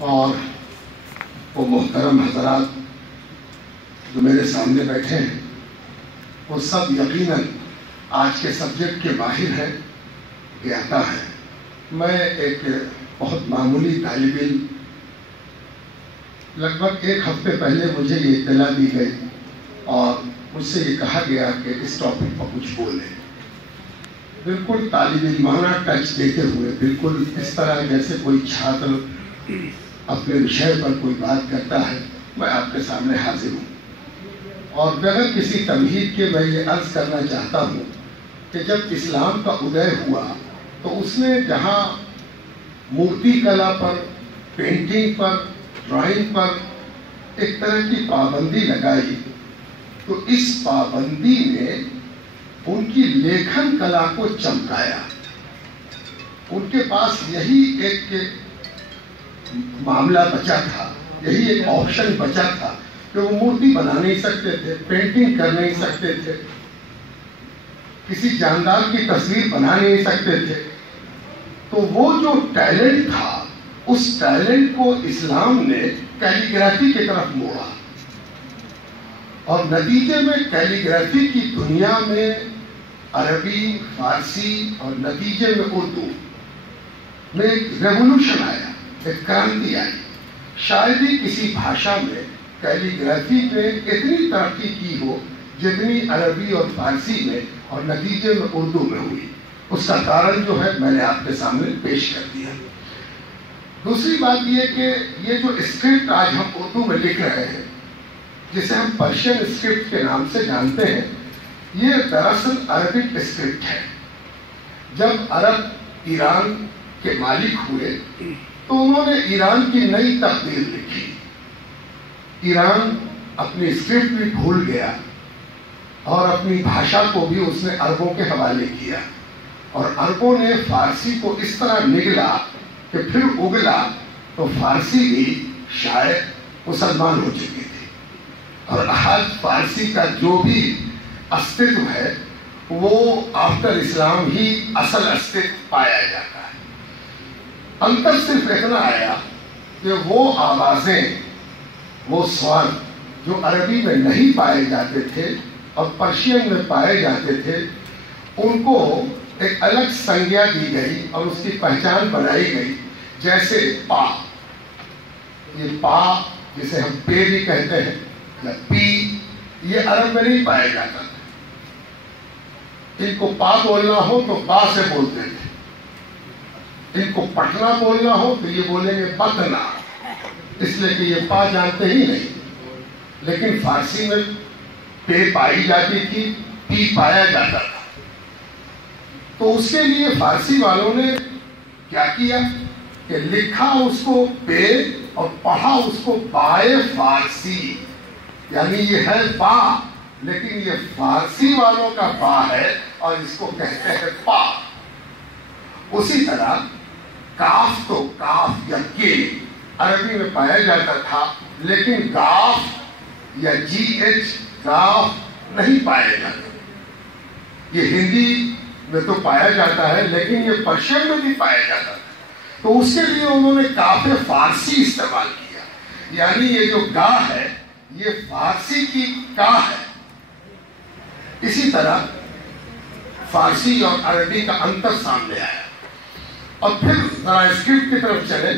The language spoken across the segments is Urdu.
اور وہ محترم حضرات جو میرے سامنے بیٹھے ہیں وہ سب یقیناً آج کے سبجیکٹ کے ماہر ہیں، گیاتا ہے۔ میں ایک بہت معمولی طالب علم، لگ بھگ ایک ہفتے پہلے مجھے یہ اطلاع دی گئی اور مجھ سے یہ کہا گیا کہ اس ٹاپک پر کچھ بولیں، بالکل طالب علمانہ ٹچ دیتے ہوئے، بالکل اس طرح جیسے کوئی چھاتر اپنے وشے پر کوئی بات کرتا ہے۔ میں آپ کے سامنے حاضر ہوں اور بغیر کسی تمہید کے میں یہ عرض کرنا چاہتا ہوں کہ جب اسلام کا ادے ہوا تو اس نے جہاں مورتی کلا پر، پینٹنگ پر، ڈرائنگ پر ایک طرح کی پابندی لگائی، تو اس پابندی نے ان کی لیکھن کلا کو چمکایا۔ ان کے پاس یہی ایک معاملہ بچا تھا، یہی ایک آپشن بچا تھا کہ وہ مورتی بنا نہیں سکتے تھے، پینٹنگ کر نہیں سکتے تھے، کسی جاندار کی تصویر بنا نہیں سکتے تھے۔ تو وہ جو ٹیلنٹ تھا، اس ٹیلنٹ کو اسلام نے کیلیگرافی کی طرف موڑا، اور نتیجے میں کیلیگرافی کی دنیا میں عربی، فارسی اور نتیجے میں اردو میں ایک ریولوشن آیا، ایک کرانتی آئی۔ شاید ہی کسی بھاشا میں کیلیگرافی نے اتنی ترقی کی ہو جتنی عربی اور فارسی میں اور نتیجے میں اردو میں ہوئی۔ اس کا کارن جو ہے میں نے آپ کے سامنے پیش کر دیا۔ دوسری بات یہ کہ یہ جو اسکرپٹ آج ہم اردو میں لکھ رہے ہیں، جسے ہم پرشین اسکرپٹ کے نام سے جانتے ہیں، یہ دراصل عربک اسکرپٹ ہے۔ جب عرب ایران کے مالک ہوئے تو انہوں نے ایران کی نئی تقدیر لکھی۔ ایران اپنی اسکرپٹ بھی بھول گیا اور اپنی بھاشا کو بھی اس نے عربوں کے حوالے کیا، اور عربوں نے فارسی کو اس طرح نگلا کہ پھر اگلا تو فارسی بھی شاید مسلمان ہو چکی تھی، اور آج فارسی کا جو بھی استتو ہے وہ آفٹر اسلام ہی اصل استتو پایا جاتا ہے۔ انتر صرف اتنا آیا کہ وہ آوازیں، وہ سوار جو عربی میں نہیں پائے جاتے تھے اور پرشین میں پائے جاتے تھے، ان کو ایک الگ سنگیا دی گئی اور اس کی پہچان بنائی گئی۔ جیسے پا، یہ پا جسے ہم پے بھی کہتے ہیں یا پی، یہ عرب میں نہیں پایا جاتا تھا۔ ان کو پا بولنا ہو تو با سے بولتے تھے، ان کو پٹنا بولنا ہو تو یہ بولیں گے پتنا، اس لیے کہ یہ پا جانتے ہی نہیں۔ لیکن فارسی میں پے پائی جاتی تھی، پی پایا جاتا تھا۔ تو اس کے لیے فارسی والوں نے کیا کیا کہ لکھا اس کو پے اور پڑھا اس کو بائے فارسی، یعنی یہ ہے با لیکن یہ فارسی والوں کا با ہے اور اس کو کہتے ہیں پا۔ اسی طرح کاف، تو کاف یا کے عربی میں پایا جاتا تھا، لیکن گاف یا جی ایچ، گاف نہیں پایا جاتا۔ یہ ہندی میں تو پایا جاتا ہے لیکن یہ پرشین میں بھی پایا جاتا تھا۔ تو اس کے لیے انہوں نے کاف فارسی استعمال کیا، یعنی یہ جو گا ہے یہ فارسی کی کا ہے۔ اسی طرح فارسی اور عربی کا انتر سامنے آیا۔ اور پھر ذرا اسکرپٹ کی طرف چلے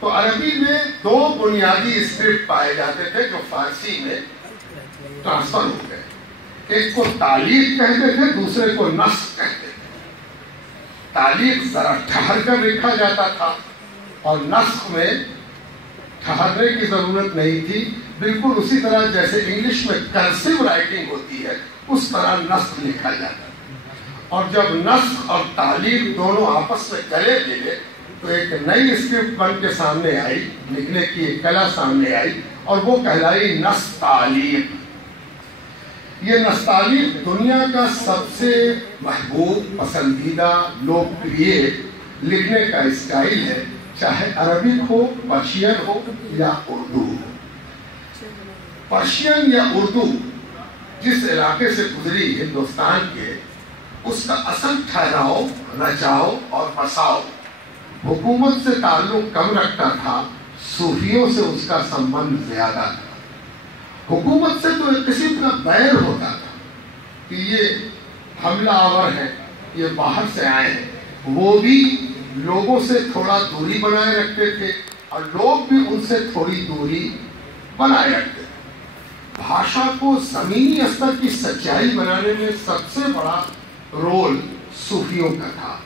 تو عربی میں دو بنیادی اسکرپٹ پائے جاتے تھے جو فارسی میں ٹرانسفر ہو گئے۔ ایک کو تعلیق کہتے تھے، دوسرے کو نسخ کہتے تھے۔ تعلیق ذرا ٹھہر کر لکھا جاتا تھا اور نسخ میں ٹھہرنے کی ضرورت نہیں تھی، بالکل اسی طرح جیسے انگلش میں کرسیو رائٹنگ ہوتی ہے اس طرح نسخ لکھا جاتا ہے۔ اور جب نسخ اور تعلیق دونوں آپس میں چلے گئے تو ایک نئی اسکرپٹ بن کے سامنے آئی، لکھنے کی ایک کلا سامنے آئی اور وہ کہلائی نستعلیق۔ یہ نستعلیق دنیا کا سب سے محبوب، پسندیدہ، لوکپریہ لکھنے کا اسٹائل ہے، چاہے عربک ہو، پرشین ہو یا اردو ہو۔ پرشین یا اردو جس علاقے سے گزری ہندوستان کے، اس کا اصل ٹھہراؤ، رچاؤ اور بساؤ حکومت سے تعلق کم رکھتا تھا، صوفیوں سے اس کا سمبند زیادہ تھا. حکومت سے تو ایک قسم کا بیر ہوتا تھا کہ یہ حملہ آور ہے، یہ باہر سے آئے ہیں. وہ بھی لوگوں سے تھوڑا دوری بنائے رکھتے تھے اور لوگ بھی ان سے تھوڑی دوری بنائے رکھتے تھے. بھاشا کو زمینی استر کی سچائی بنانے میں سب سے بڑا رول صوفیوں کا تھا،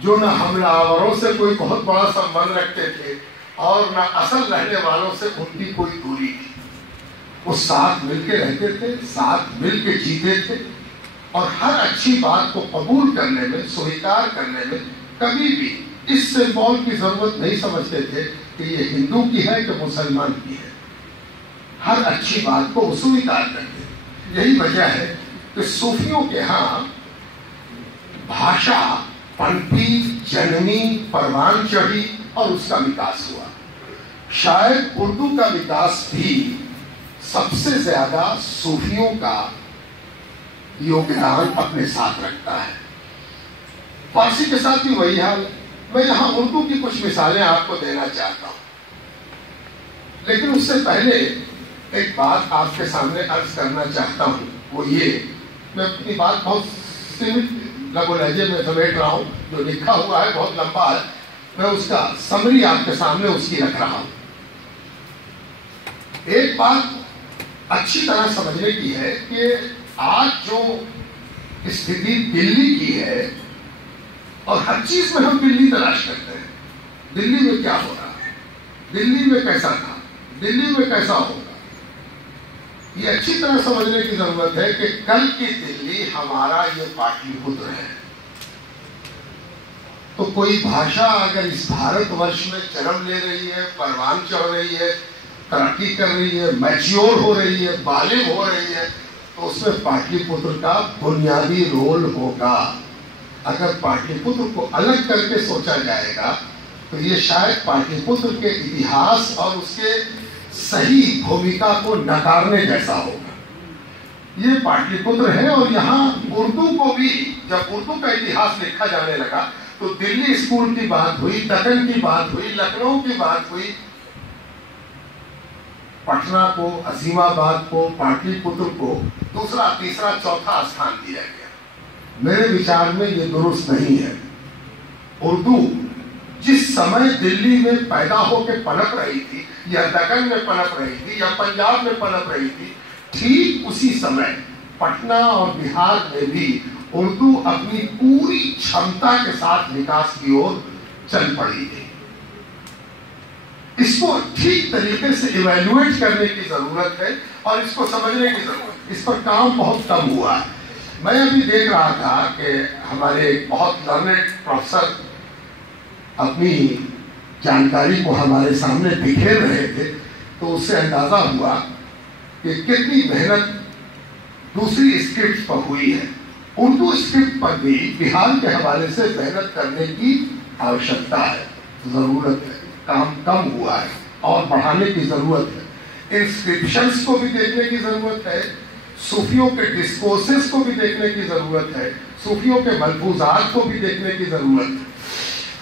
جو نہ حملہ آوروں سے کوئی بہت بڑا سمبند رکھتے تھے اور نہ اصل رہنے والوں سے ان کی کوئی دوری تھی. وہ ساتھ مل کے رہتے تھے، ساتھ مل کے جیتے تھے اور ہر اچھی بات کو قبول کرنے میں، سویکار کرنے میں کبھی بھی اس سمبول کی ضرورت نہیں سمجھتے تھے کہ یہ ہندو کی ہے کہ مسلمان کی ہے. ہر اچھی بات کو سویکار کرتے تھے. یہی وجہ ہے کہ صوفیوں کے ہاں بھاشا پنپی، جنمی، پروان چڑھی اور اس کا وکاس ہوا. شاید اردو کا وکاس بھی سب سے زیادہ صوفیوں کا یوگدان اپنے ساتھ رکھتا ہے. فارسی کے ساتھ بھی وہی حال ہے. میں یہاں اردو کی کچھ مثالیں آپ کو دینا چاہتا ہوں، لیکن اس سے پہلے ایک بات آپ کے سامنے عرض کرنا چاہتا ہوں. وہ یہ، میں اپنی بات بہت سیمٹ لب و لہجے میں سمیٹ رہا ہوں. جو لکھا ہوا ہے بہت لمبا ہے، میں اس کا سمری آپ کے سامنے اس کی رکھ رہا ہوں. ایک بات اچھی طرح سمجھنے کی ہے کہ آج جو استھتی دلی کی ہے، اور ہر چیز میں ہم دلی تلاش کرتے ہیں. دلی میں کیا ہو رہا ہے، دلی میں کیسا تھا، دلی میں کیسا ہوگا. یہ اچھی طرح سمجھنے کی ضرورت ہے کہ کل کی دلی ہمارا یہ پاٹلی پتر ہے. تو کوئی بھاشا اگر اس بھارت ورش میں جنم لے رہی ہے، پروان چڑھ رہی ہے، ترقی کر رہی ہے، میچیور ہو رہی ہے، بالغ ہو رہی ہے، تو اس میں پاٹلی پتر کا بنیادی رول ہوگا. اگر پاٹلی پتر کو الگ کر کے سوچا جائے گا تو یہ شاید پاٹلی پتر کے اتہاس اور اس کے صحیح بھومکا کو نکارنے جیسا ہوگا. یہ پاٹلی پتر ہے. اور یہاں اردو کو بھی جب اردو کا اتہاس لکھا جانے لگا تو دلی اسکول کی بات ہوئی، دکن کی بات ہوئی، لکھنؤ کی بات ہوئی. پٹنہ کو، عظیم آباد کو، پاٹلی پتر کو دوسرا، تیسرا، چوتھا استھان دیا گیا. میرے وچار میں یہ درست نہیں ہے. اردو جس سمے دلی میں پیدا ہو کے پنپ رہی تھی، یا دکن میں پنپ رہی تھی، یا پنجاب میں پنپ رہی تھی، ٹھیک اسی سمے پٹنہ اور بہار میں بھی اردو اپنی پوری چھمتا کے ساتھ وکاس کی اور چل پڑی تھی. اس کو ٹھیک طریقے سے ایویلویٹ کرنے کی ضرورت ہے اور اس کو سمجھنے کی ضرورت ہے. اس پر کام بہت کم ہوا ہے. میں ابھی دیکھ رہا تھا کہ ہمارے بہت لرنڈ پروفیسر اپنی جانکاری کو ہمارے سامنے بکھیر رہے تھے، تو اس سے اندازہ ہوا کہ کتنی محنت دوسری اسکرپٹ پر ہوئی ہے. اردو اسکرپٹ پر بھی بہار کے حوالے سے محنت کرنے کی آوشکتا ہے، ضرورت ہے. کام کم ہوا ہے اور بڑھانے کی ضرورت ہے. انسکرپشنز کو بھی دیکھنے کی ضرورت ہے، صوفیوں کے ڈسکورسز کو بھی دیکھنے کی ضرورت ہے، صوفیوں کے ملفوظات کو بھی دیکھنے کی ضرورت ہے.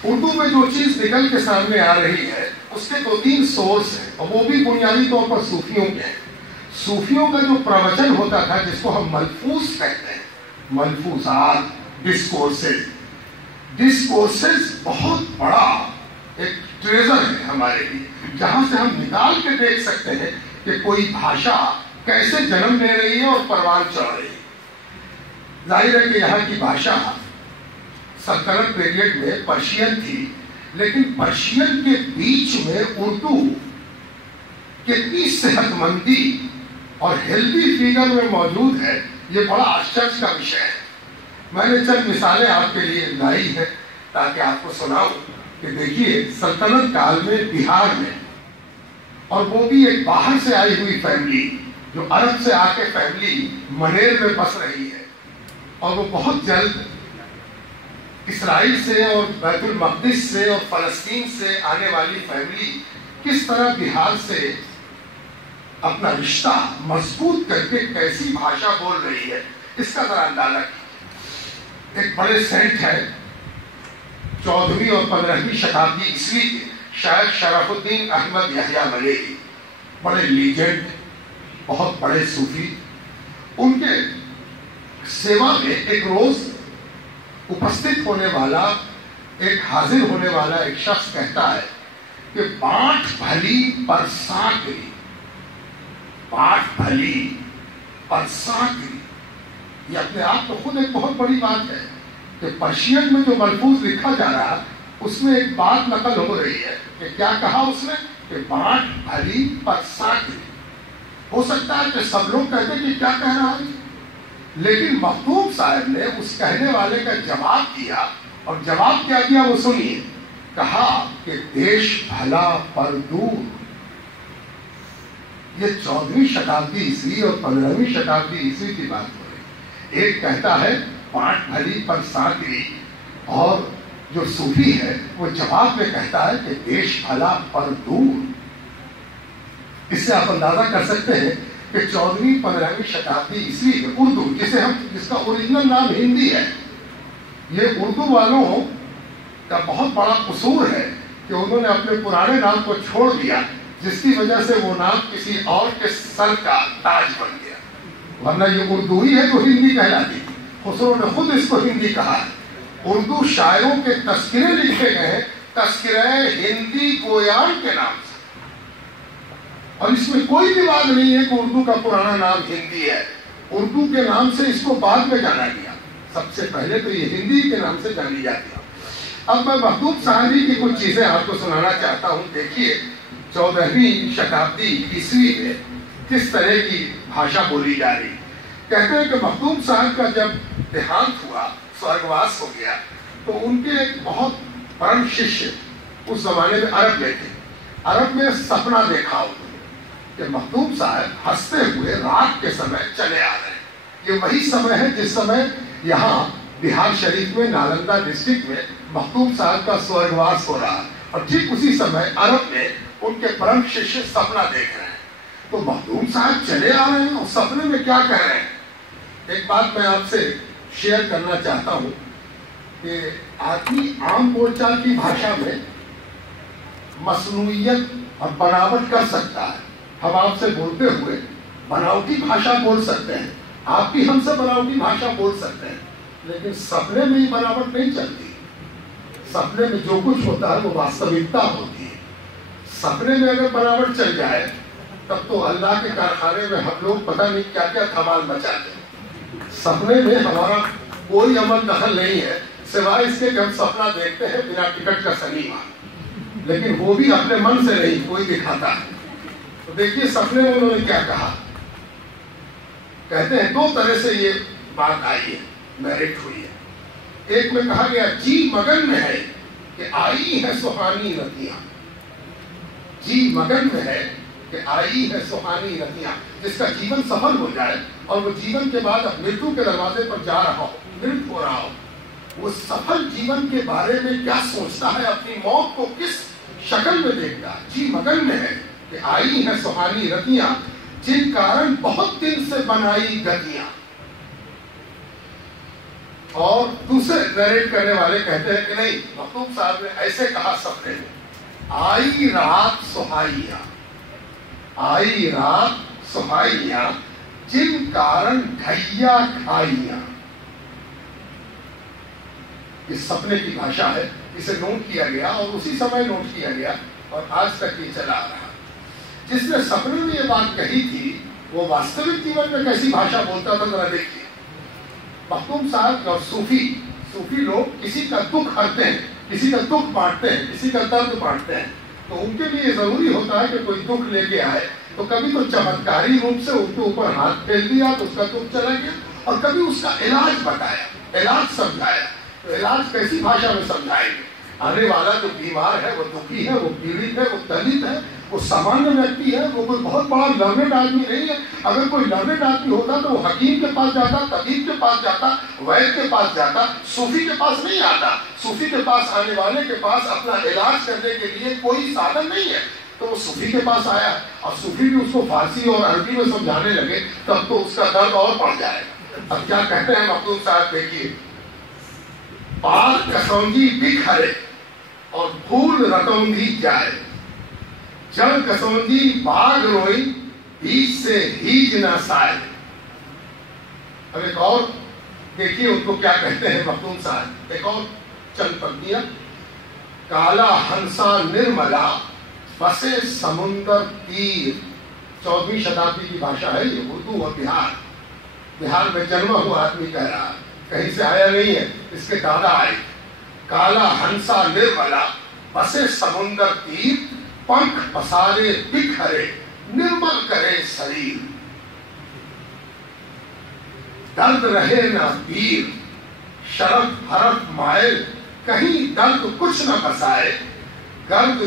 اردو میں جو چیز نکل کے سامنے آ رہی ہے اس کے 2-3 سورس ہیں، اور وہ بھی بنیادی طور پر صوفیوں کے ہیں. صوفیوں کا جو پروچن ہوتا تھا، جس کو ہم ملفوظ کہتے ہیں، ملفوظات، ڈسکورسز بہت بڑا ایک ٹریزر ہے ہمارے لیے، جہاں سے ہم نکال کے دیکھ سکتے ہیں کہ کوئی بھاشا کیسے جنم لے رہی ہے اور پروان چڑھ رہی ہے. ظاہر ہے کہ یہاں کی بھاشا سلطنت پیریڈ میں پرشین تھی، لیکن پرشین کے بیچ میں اردو کتنی صحت مندی اور ہیلدی فیگر میں موجود ہے، یہ بڑا آشچర్య کا وشے ہے. میں نے چند مثالیں آپ کے لیے لائی ہیں تاکہ آپ کو سناؤں کہ دیکھیے سلطنت کال میں بہار میں، اور وہ بھی ایک باہر سے آئی ہوئی فیملی، جو عرب سے آ کے فیملی منیر میں بس رہی ہے، اور وہ بہت جلد اسرائیل سے اور بیت المقدس سے اور فلسطین سے آنے والی فیملی کس طرح بہار سے اپنا رشتہ مضبوط کر کے کیسی بھاشا بول رہی ہے، اس کا ذرا اندازہ کیجیے. ایک بڑے سینٹ ہے 14ویں اور 15ویں شتابدی عیسوی کے، شاید شرف الدین احمد یحییٰ ملیحی، بڑے لیجنڈ، بہت بڑے صوفی، ان کے سیوا میں ایک روز اپستھت ہونے والا، ایک حاضر ہونے والا ایک شخص کہتا ہے کہ بانٹ بھلی پر ساکری، بانٹ بھلی پر ساکری، یہ اپنے آپ تو خود ایک بہت بڑی بات ہے کہ پرشین میں جو ملفوظ لکھا جا رہا اس میں ایک بات نقل ہو رہی ہے کہ کیا کہا اس نے کہ بانٹ بھلی پر ساکری۔ ہو سکتا ہے کہ سب لوگ کہتے ہیں کہ کیا کہہ رہا ہے، لیکن مخدوم صاحب نے اس کہنے والے کا جواب دیا، اور جواب کیا دیا وہ سنیے۔ کہا کہ دیش بھلا پر دور۔ یہ 14ویں شتابدی عیسوی اور 15ویں شتابدی عیسوی کی بات ہو رہی۔ ایک کہتا ہے بانٹ بھلی پر ساکری، اور جو صوفی ہے وہ جواب میں کہتا ہے کہ دیش بھلا پر دور۔ اس سے آپ اندازہ کر سکتے ہیں کہ 14ویں 15ویں شتابدی عیسوی میں اردو، جس کا اوریجنل نام ہندی ہے، یہ اردو والوں کا بہت بڑا قصور ہے کہ انہوں نے اپنے پرانے نام کو چھوڑ دیا، جس کی وجہ سے وہ نام کسی اور کے سر کا تاج بن گیا، ورنہ یہ اردو ہی ہے جو ہندی کہلاتی۔ خسرو نے خود اس کو ہندی کہا ہے۔ اردو شاعروں کے تذکرے لکھے گئے ہیں تذکرہ ہندی گویان کے نام سے، اور اس میں کوئی بھی بات نہیں ہے کہ اردو کا پرانا نام ہندی ہے۔ اردو کے نام سے اس کو بعد میں جانا گیا، سب سے پہلے تو یہ ہندی کے نام سے جانی جاتی ہے۔ اب میں محبوب صاحبی کی کچھ چیزیں آپ کو سنانا چاہتا ہوں۔ دیکھیے 14ویں شتابدی عیسوی میں کس طرح کی بھاشا بولی جا رہی۔ کہتے ہیں کہ محبوب صاحب کا جب دیہانت ہوا، سورگواس ہو گیا، تو ان کے ایک بہت پرم ششیہ اس زمانے میں عرب میں تھے۔ عرب میں سپنا دیکھا انہوں نے کہ محبوب صاحب ہنستے ہوئے رات کے سمے چلے آ رہے ہیں۔ یہ وہی سمے ہے جس سمے یہاں بہار شریف میں نالندہ ڈسٹرکٹ میں محبوب صاحب کا سورگواس ہو رہا، اور ٹھیک اسی سمے عرب میں ان کے پرم ششیہ سپنا دیکھ رہے ہیں۔ تو محبوب صاحب چلے آ رہے ہیں اور سپنے میں کیا کہہ رہے ہیں۔ ایک بات میں آپ سے شیئر کرنا چاہتا ہوں کہ آدمی عام بول چال کی بھاشا میں مصنوعیت اور بناوٹ کر سکتا ہے۔ ہم آپ سے بولتے ہوئے بناوٹی بھاشا بول سکتے ہیں، آپ بھی ہم سے بناوٹی بھاشا بول سکتے ہیں، لیکن سپنے میں ہی بناوٹ نہیں چلتی۔ سپنے میں جو کچھ ہوتا ہے وہ واستوکتا ہوتی ہے۔ سپنے میں اگر بناوٹ چل جائے تب تو اللہ کے کارخانے میں ہم لوگ پتہ نہیں کیا کیا دھمال مچاتے ہیں۔ سپنے میں ہمارا کوئی عمل دخل نہیں ہے سوائے اس کے کہ ہم سپنا دیکھتے ہیں بنا ٹکٹ کا سنیما، لیکن وہ بھی اپنے من سے نہیں کوئی دکھاتا ہے۔ تو دیکھیے سپنے میں انہوں نے کیا کہا۔ کہتے ہیں دو طرح سے یہ بات آئی ہے، میرٹ ہوئی ہے۔ ایک میں کہا گیا جی مگن میں ہے کہ آئی ہے سہانی رتیاں، جی مگن میں ہے کہ آئی ہے سہانی رتیاں، جس کا جیون سفل ہو جائے اور وہ جیون کے بعد اب مرتو کے دروازے پر جا رہا ہو، مرت ہو رہا ہو، وہ سفل جیون کے بارے میں کیا سوچتا ہے، اپنی موت کو کس شکل میں دیکھتا ہے۔ جی مگن میں ہے کہ آئی ہے سہانی رتیاں، جن کارن بہت دن سے بنائی گتیاں۔ اور دوسرے نیریٹ کرنے والے کہتے ہیں کہ نہیں، مخدوم صاحب نے ایسے کہا سپنے میں، آئی رات سہائیاں، آئی رات سہائیاں، جن کارن ڈھیا کھائیاں۔ اس سپنے کی بھاشا ہے، اسے نوٹ کیا گیا اور اسی سمے نوٹ کیا گیا اور آج تک یہ چلا آ رہا۔ جس نے سپنے میں یہ بات کہی تھی وہ واستوک جیون میں کیسی بھاشا بولتا تھا ذرا دیکھیے۔ مخدوم صاحب اور صوفی لوگ کسی کا دکھ ہرتے ہیں، کسی کا دکھ بانٹتے ہیں، کسی کا درد بانٹتے ہیں، تو ان کے لیے ضروری ہوتا ہے کہ کوئی دکھ لے کے آئے تو کبھی تو چمتکاری روپ سے ان کے اوپر ہاتھ پھیر دیا تو اس کا دکھ چلا گیا، اور کبھی اس کا علاج بتایا، علاج سمجھایا۔ تو علاج کیسی بھاشا میں سمجھائیں گے؟ آنے والا جو بیمار ہے وہ دکھی ہے، وہ پیڑت ہے، وہ دلت ہے، وہ سامانیہ ویکتی ہے، وہ کوئی بہت بڑا لرنڈ آدمی نہیں ہے۔ اگر کوئی لرنڈ آدمی ہوتا تو وہ حکیم کے پاس جاتا، طبیب کے پاس جاتا، وید کے پاس جاتا، صوفی کے پاس نہیں آتا۔ صوفی کے پاس آنے والے کے پاس اپنا علاج کرنے کے لیے کوئی سادھن نہیں ہے، تو وہ صوفی کے پاس آیا اور صوفی بھی اس کو فارسی اور عربی میں سمجھانے لگے، تب تو اس کا درد اور بڑھ جائے۔ اب کیا کہتے ہیں مخدوم صاحب، دیکھیے، پال کسونجی بکھرے اور پھول رتوندی جائے، جل کسوندی باغ روئی بیچ سے ہیج نہ سائے۔ اب ایک اور دیکھیے ان کو کیا کہتے ہیں مخدوم صاحب، ایک اور چند پنکتیاں۔ کالا ہنسا نرملا بسے سمندر تیر، 14ویں شتابدی کی بھاشا ہے یہ، اردو اور بہار میں جنما ہوا آدمی کہہ رہا، کہیں سے آیا نہیں ہے، اس کے دادا آئے۔ کالا ہنسا نرملا بسے سمندر تیر، پنکھ پسارے بکھرے نرمل کرے شریر۔ درد رہے نہ پیر شرف حرف مائل، کہیں درد کچھ نہ بسائے، گرد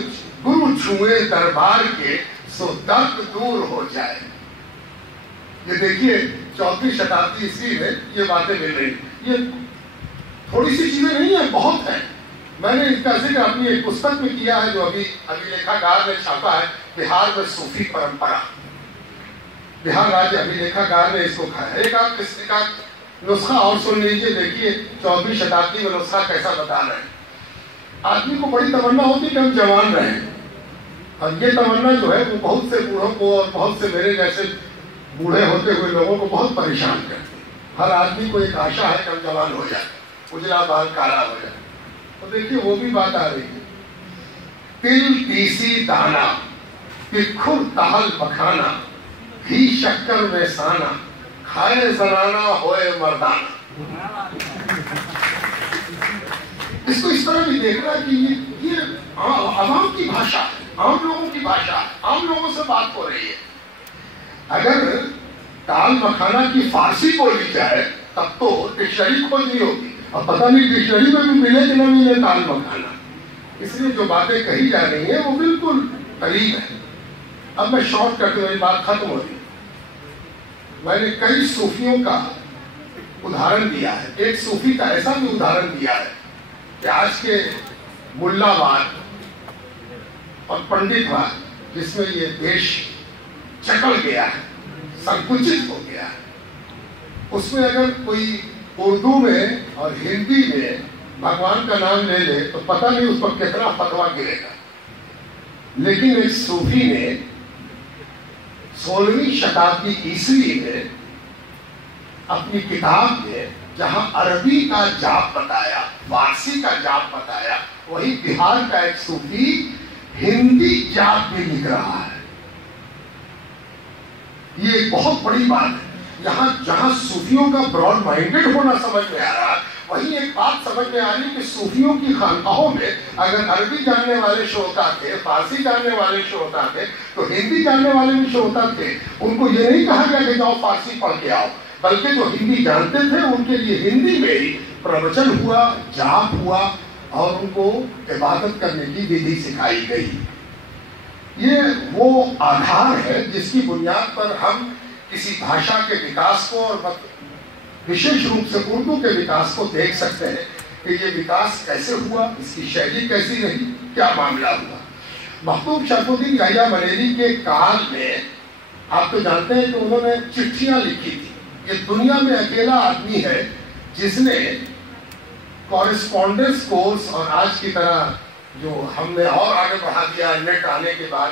گرو چھوئے دربار کے سو درد دور ہو جائے۔ یہ دیکھیے 14ویں شتابدی عیسوی میں یہ باتیں مل رہی، یہ تھوڑی سی چیزیں نہیں ہیں، بہت ہیں۔ میں نے اس کا ذکر اپنی ایک پستک میں کیا ہے جو ابھی ابھیلیکھاگار نے چھاپا ہے، بہار میں صوفی پرمپرا۔ بہار راجیہ ابھیلیکھاگار نے اس کو کھایا ہے۔ ایک آپ اس کا نسخہ اور سن لیجیے، دیکھیے 14ویں شتابدی میں نسخہ کیسا بتا رہے ہیں۔ آدمی کو بڑی تمنا ہوتی ہے کہ ہم جوان رہیں، اور یہ تمنا جو ہے وہ بہت سے بوڑھوں کو اور بہت سے میرے جیسے بوڑھے ہوتے ہوئے لوگوں کو بہت پریشان کرتی ہے۔ ہر آدمی کو ایک آشا ہے کہ ہم جوان ہو جائیں، اجلا بال کالا ہو جائے۔ تو دیکھیے وہ بھی بات آ رہی ہے، تل پیسی دانا پکھر تہل مکھانا، گھی شکر میں سانا، کھائے زنانا ہوئے مردانہ۔ اس کو اس طرح بھی دیکھنا کہ یہ عوام کی بھاشا ہے، عام لوگوں کی بھاشا، عام لوگوں سے بات ہو رہی ہے۔ اگر دال مکھانا کی فارسی بولی جائے تب تو ڈکشنری کھولنی ہوگی، اور پتہ نہیں ڈکشنری میں بھی ملے کہ نہ ملے دال مکھانا۔ اس لیے جو باتیں کہی جا رہی ہیں وہ بالکل قریب ہے۔ اب میں شارٹ کٹ میری بات ختم ہو رہی ہے۔ میں نے کئی صوفیوں کا ادھارن دیا ہے، ایک صوفی کا ایسا بھی ادھارن دیا ہے کہ آج کے ملا واد اور پنڈت واد جس میں یہ دیش چکل گیا ہے، سنکچت ہو گیا ہے، اس میں اگر کوئی اردو میں اور ہندی میں بھگوان کا نام لے لے تو پتہ نہیں اس پر کتنا فتویٰ گرے گا۔ لیکن ایک صوفی نے 16ویں شتابدی عیسوی میں اپنی کتاب میں جہاں عربی کا جاپ بتایا، فارسی کا جاپ بتایا، وہی بہار کا ایک صوفی ہندی جاپ بھی لکھ رہا ہے۔ یہ ایک بہت بڑی بات ہے۔ یہاں جہاں صوفیوں کا براڈ مائنڈڈ ہونا سمجھ میں آ رہا ہے، وہیں ایک بات سمجھ میں آ رہی کہ صوفیوں کی خانقاہوں میں اگر عربی جاننے والے شروطا تھے، فارسی جاننے والے شروطا تھے، تو ہندی جاننے والے بھی شروطا تھے۔ ان کو یہ نہیں کہا گیا کہ جاؤ فارسی پڑھ کے آؤ، بلکہ جو ہندی جانتے تھے ان کے لیے ہندی میں ہی پروچن ہوا، جاپ ہوا، اور ان کو عبادت کرنے کی ودھی سکھائی گئی۔ یہ وہ آدھار ہے جس کی بنیاد پر ہم کسی بھاشا کے وکاس کو اور وشیش روپ سے اردو کے وکاس کو دیکھ سکتے ہیں کہ یہ وکاس کیسے ہوا، اس کی شیلی کیسی رہی، کیا معاملہ ہوا۔ مخدوم شرف الدین یحییٰ ملیری کے کال میں آپ تو جانتے ہیں کہ انہوں نے چٹھیاں لکھی تھی۔ یہ دنیا میں اکیلا آدمی ہے جس نے کورسپونڈنس کورس، اور آج کی طرح جو ہم نے اور آگے بڑھا دیا نیٹ آنے کے بعد،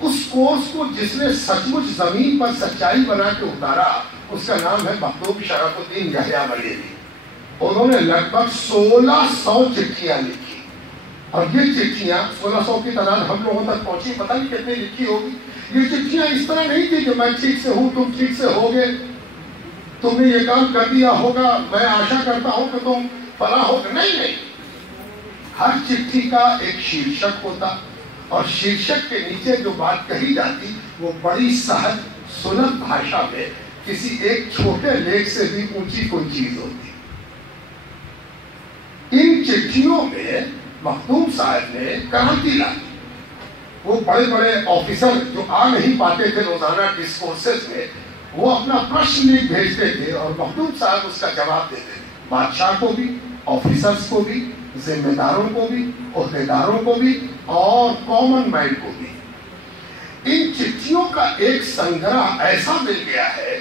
اس کورس کو جس نے سچ مچ زمین پر سچائی بنا کے اتارا، اس کا نام ہے مخدوم شرف الدین یحییٰ ملیری۔ انہوں نے لگ بھگ 1600 چٹھیاں لکھی، اور یہ چٹھیاں 1600 کی تعداد ہم لوگوں تک پہنچی، پتہ نہیں کتنی لکھی ہوگی۔ یہ چٹھیاں اس طرح نہیں تھی کہ میں ٹھیک سے ہوں، تم ٹھیک سے ہوگے، تم نے یہ کام کر دیا ہوگا، میں آشا کرتا ہوں کہ تم فلاں ہوگا، نہیں۔ ہر چٹھی کا ایک شیرشک ہوتا، اور شیرشک کے نیچے جو بات کہی جاتی وہ بڑی سہج سلبھ بھاشا میں کسی ایک چھوٹے لیکھ سے بھی اونچی کوئی چیز ہوتی۔ ان چٹھیوں میں مخدوم صاحب نے کرانتی لائی۔ وہ بڑے بڑے آفیسر جو آ نہیں پاتے تھے روزانہ ڈسکورسز میں، وہ اپنا پرشن لکھ بھیجتے تھے، اور مخدوم صاحب اس کا جواب دیتے تھے، بادشاہ کو بھی، آفیسرز کو بھی، ذمہ داروں کو بھی، عہدیداروں کو بھی، اور کامن مین کو بھی۔ ان چٹھیوں کا ایک سنگرہ ایسا مل گیا ہے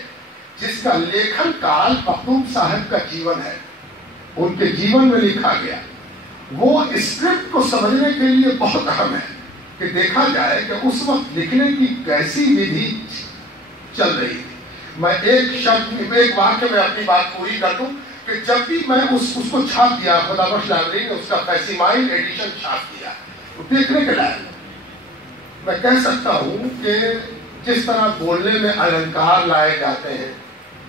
جس کا لیکھن کال مخدوم صاحب کا جیون ہے، ان کے جیون میں لکھا گیا، وہ اسکرپٹ کو سمجھنے کے لیے بہت اہم ہے کہ دیکھا جائے کہ اس وقت لکھنے کی کیسی ودھی چل رہی تھی. میں ایک واقعہ میں اپنی بات پوری کر دوں کہ جب بھی میں اس کو چھاپ دیا، خدا بخش لائبریری نے اس کا فیسیمائل ایڈیشن چھاپ دیا، دیکھنے کے لائق. میں کہہ سکتا ہوں کہ جس طرح بولنے میں النکار لائے جاتے ہیں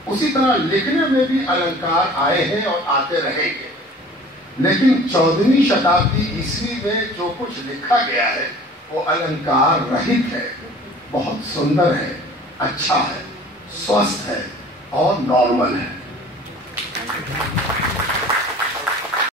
اسی طرح لکھنے میں بھی النکار آئے ہیں اور آتے رہیں گے. لیکن 14ویں شتابدی عیسوی میں جو کچھ لکھا گیا ہے وہ النکار رہت ہے، بہت سندر ہے، اچھا ہے، سوستھ ہے اور نارمل ہے.